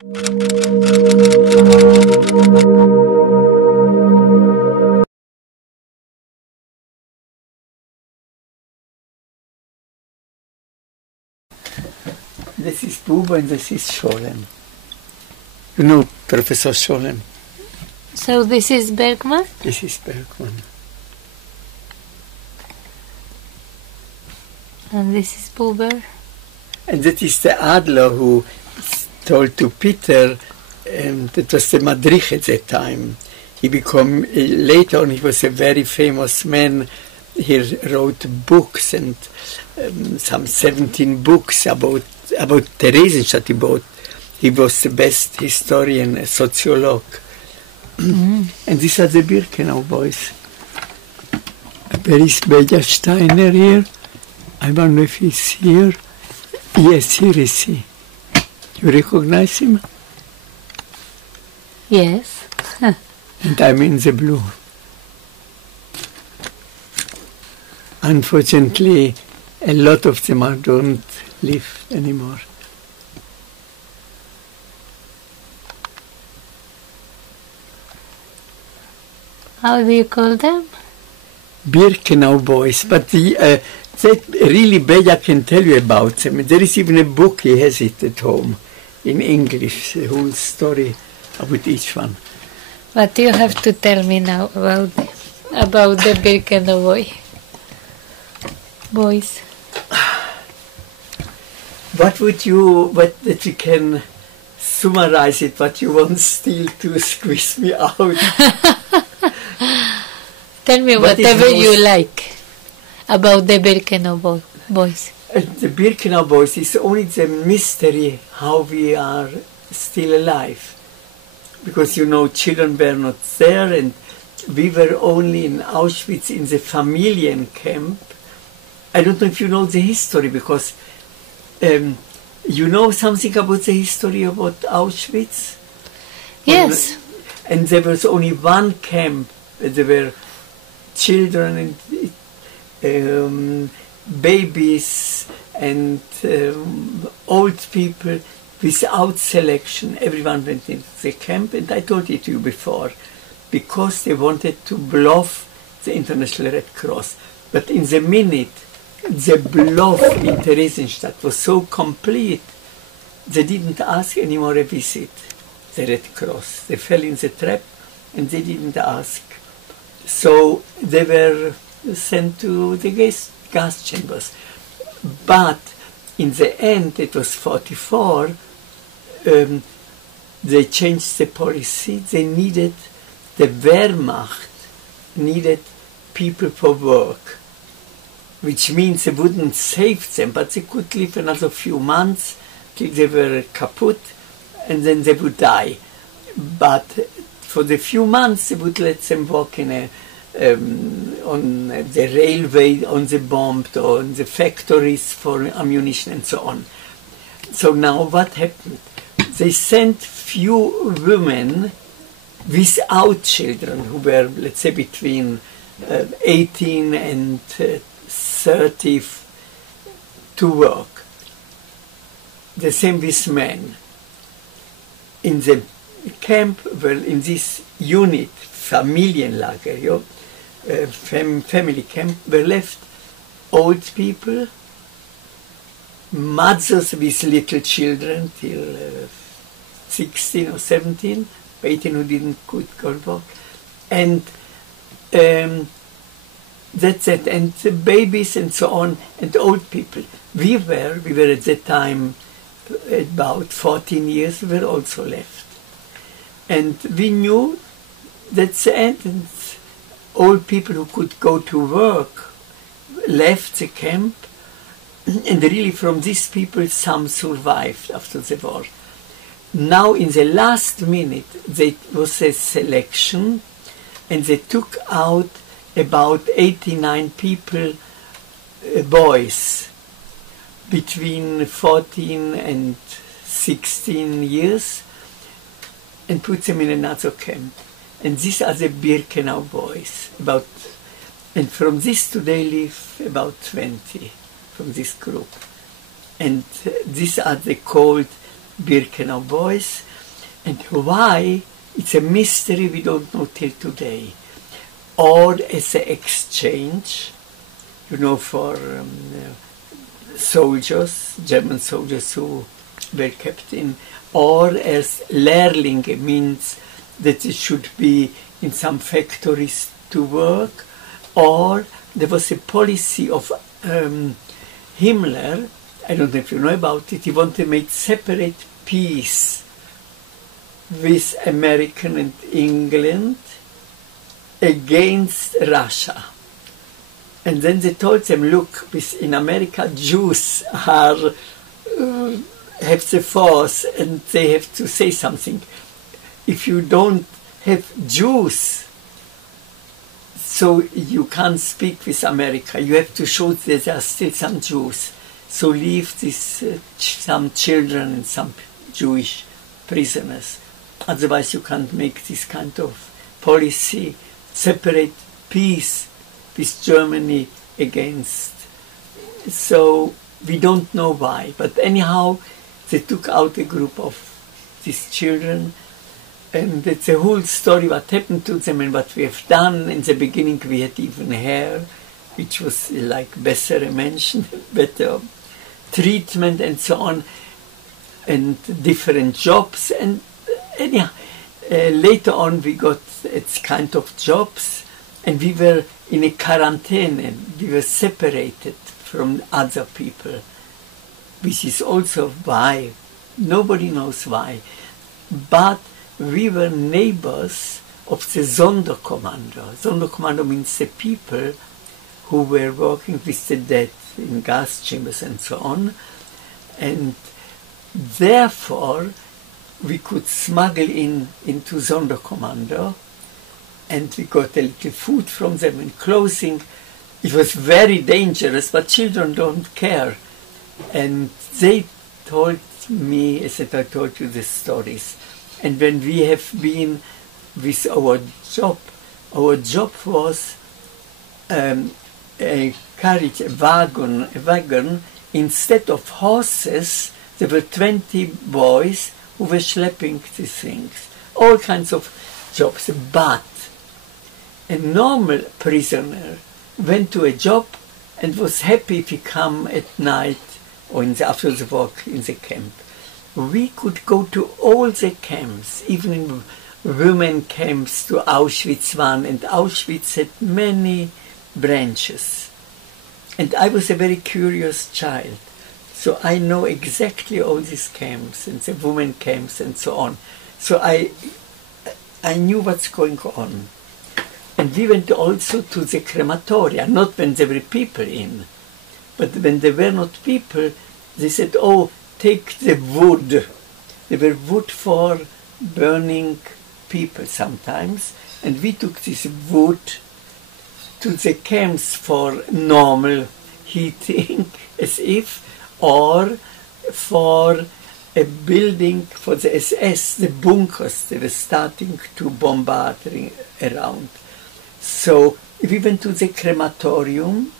This is Buba and this is Sholem. You know Professor Sholem? So this is Bergman? This is Bergman. And this is Buber? And that is the Adler who told to Peter, that was the Madrich at that time. He became, later on he was a very famous man. He wrote books and some 17 books about Theresienstadt. He was the best historian, a sociolog. And these are the Birkenau boys. There is Beja Steiner here. I don't know if he's here. Yes, here is he. You recognize him? Yes. And I'm in the blue. Unfortunately, a lot of them don't live anymore. How do you call them? Birkenau boys. But that really Beja can tell you about them. There is even a book, he has it at home, in English, the whole story about each one. But you have to tell me now about the Birkenau boys. What that you can summarize it, what you want still to squeeze me out? Tell me whatever you like about the Birkenau boys. The Birkenau boys is only the mystery how we are still alive. Because, children were not there, and we were only in Auschwitz in the Familien camp. I don't know if you know the history, because you know something about the history about Auschwitz? Yes. And there was only one camp. There were children and babies and old people without selection. Everyone went into the camp, and I told it to you before, because they wanted to bluff the International Red Cross. But in the minute the bluff in Theresienstadt was so complete, they didn't ask any more a visit, the Red Cross. They fell in the trap and they didn't ask. So they were sent to the gas chambers. But in the end, it was 1944, they changed the policy. They needed, the Wehrmacht needed people for work, which means they wouldn't save them, but they could live another few months till they were kaput, and then they would die. But for the few months, they would let them work in on the railway, on the bombed, or on the factories for ammunition and so on. So now what happened? They sent few women without children who were, let's say, between 18 and 30 to work. The same with men. In the camp, well, in this unit, Familienlager, family camp, were left old people, mothers with little children till 16 or 17, 18 who didn't could go to work, and that's it, and the babies and so on, and old people. We were at that time about 14 years, we were also left. And we knew that's the end, and old people who could go to work left the camp, and really from these people some survived after the war. Now in the last minute there was a selection, and they took out about 89 people, boys, between 14 and 16 years, and put them in another camp. And these are the Birkenau boys. And from this today live about 20 from this group. And these are the called Birkenau boys. And why? It's a mystery we don't know till today. Or as an exchange, for soldiers, German soldiers who were kept in, or as Lehrlinge, means that it should be in some factories to work, or there was a policy of Himmler, I don't know if you know about it, he wanted to make separate peace with America and England against Russia. And then they told them, look, in America Jews are have the force and they have to say something. If you don't have Jews, so you can't speak with America. You have to show that there are still some Jews. So leave this, some children and some Jewish prisoners. Otherwise you can't make this kind of policy, separate peace with Germany against. So we don't know why. But anyhow, they took out a group of these children, and it's a whole story what happened to them and what we have done. In the beginning we had even hair, which was like better mentioned, better treatment and so on, and different jobs. And anyhow, later on we got its kind of jobs, and we were in a quarantine, and we were separated from other people, which is also why, nobody knows why, but we were neighbors of the Sonderkommando. Sonderkommando means the people who were working with the dead in gas chambers and so on, and therefore we could smuggle into Sonderkommando, and we got a little food from them and clothing. It was very dangerous, but children don't care. And they told me, as I told you the stories. And when we have been with our job was a carriage, a wagon. Instead of horses, there were 20 boys who were schlepping these things. All kinds of jobs. But a normal prisoner went to a job and was happy if he come at night or after the work in the camp. We could go to all the camps, even in women camps to Auschwitz I, and Auschwitz had many branches. And I was a very curious child, so I know exactly all these camps and the women camps and so on. So I knew what's going on. And we went also to the crematoria, not when there were people in, but when there were not people, they said, oh, take the wood. There were wood for burning people sometimes, and we took this wood to the camps for normal heating, as if, or for a building for the SS, the bunkers they were starting to bombard around. So we went to the crematorium,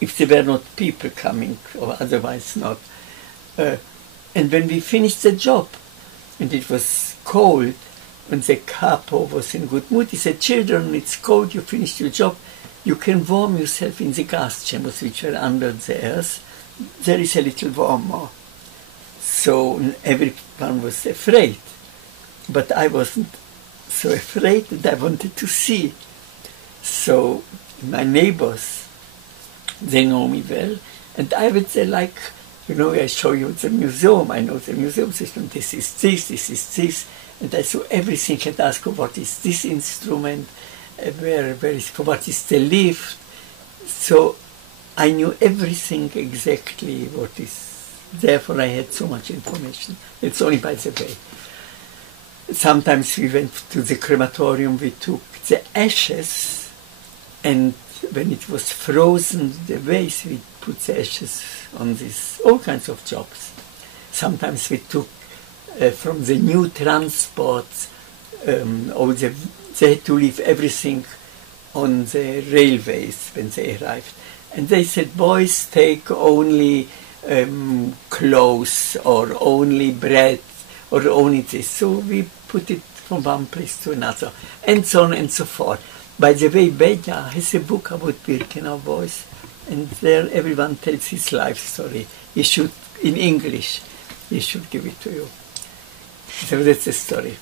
if there were not people coming, or otherwise not. And when we finished the job, and it was cold, when the capo was in good mood, he said, children, it's cold, you finished your job, you can warm yourself in the gas chambers which were under the earth. There is a little warmer. So everyone was afraid. But I wasn't so afraid that I wanted to see. So my neighbors, they know me well, and I would say, like, I show you the museum, I know the museum system, this is this, and I saw everything and asked, what is this instrument, what is the lift? So I knew everything exactly what is, therefore I had so much information. It's only by the way. Sometimes we went to the crematorium, we took the ashes, and when it was frozen, the waste, we put the ashes on this, all kinds of jobs. Sometimes we took from the new transports, they had to leave everything on the railways when they arrived. And they said, boys, take only clothes or only bread or only this. So we put it from one place to another, and so on and so forth. By the way, Beja has a book about Birkenau boys, and there everyone tells his life story. You should, in English, he should give it to you. So that's the story.